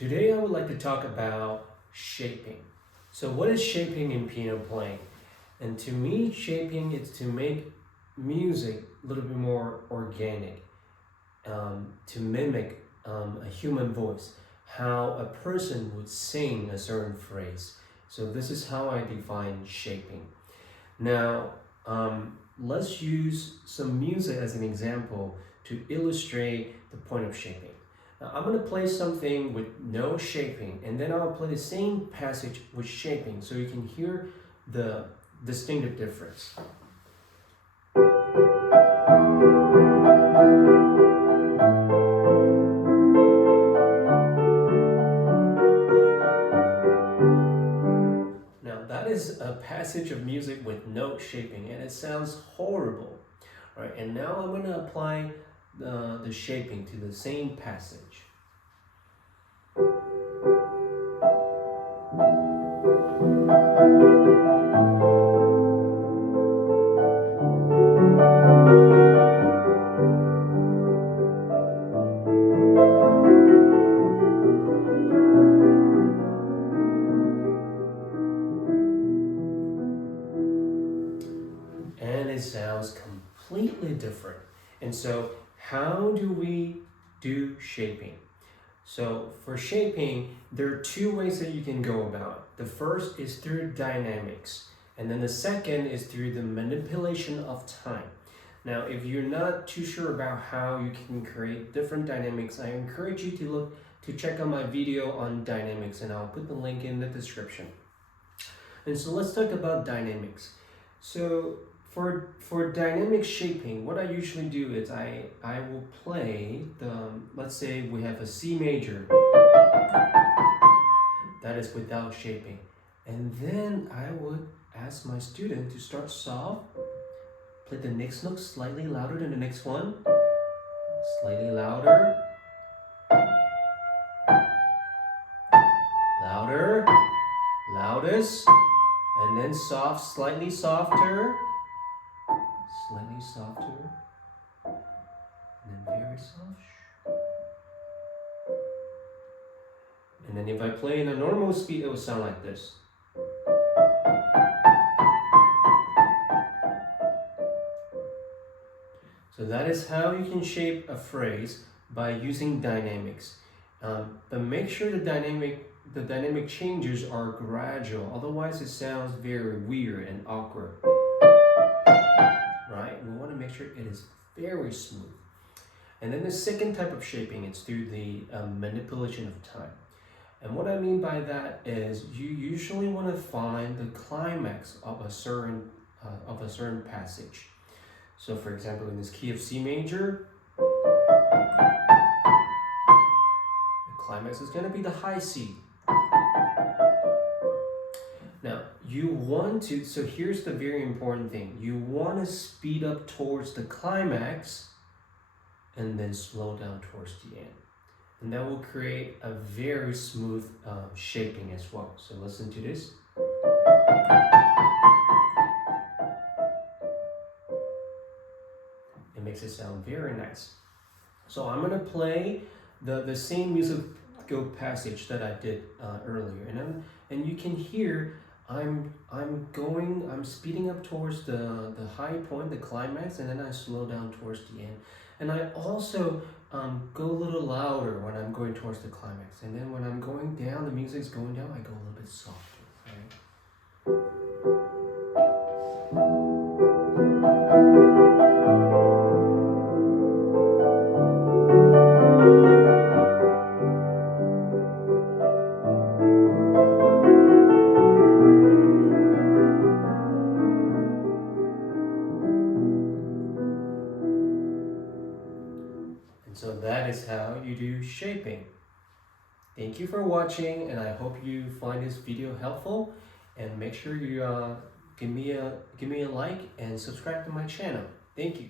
Today I would like to talk about shaping. So what is shaping in piano playing? And to me, shaping is to make music a little bit more organic, to mimic a human voice, how a person would sing a certain phrase. So this is how I define shaping. Now, let's use some music as an example to illustrate the point of shaping. Now, I'm going to play something with no shaping, and then I'll play the same passage with shaping so you can hear the distinctive difference. Now, that is a passage of music with no shaping, and it sounds horrible. All right, and now I'm going to apply the shaping to the same passage. And it sounds completely different. And so how do we do shaping? So for shaping, there are two ways that you can go about it. The first is through dynamics, and then the second is through the manipulation of time. Now, if you're not too sure about how you can create different dynamics, I encourage you to check out my video on dynamics, and I'll put the link in the description. And so let's talk about dynamics. So for dynamic shaping, what I usually do is I will play let's say we have a C major that is without shaping, and then I would ask my student to start soft, play the next note slightly louder than the next one, slightly louder, louder, loudest, and then soft, slightly softer, slightly softer, and then very soft. And then if I play in a normal speed, it will sound like this. So that is how you can shape a phrase by using dynamics. But make sure the dynamic changes are gradual, otherwise it sounds very weird and awkward. Right? We want to make sure it is very smooth. And then the second type of shaping is through the manipulation of time. And what I mean by that is you usually want to find the climax of a certain passage. So for example, in this key of C major, the climax is going to be the high C. Now, you want to, so here's the very important thing. You want to speed up towards the climax and then slow down towards the end. And that will create a very smooth shaping as well. So listen to this. It makes it sound very nice. So I'm going to play the same musical passage that I did earlier. And you can hear I'm speeding up towards the high point, the climax, and then I slow down towards the end. And I also go a little louder when I'm going towards the climax. And then when I'm going down, the music's going down, I go a little bit softer, right? And so that is how you do shaping. Thank you for watching, and I hope you find this video helpful. And make sure you give me a like and subscribe to my channel. Thank you.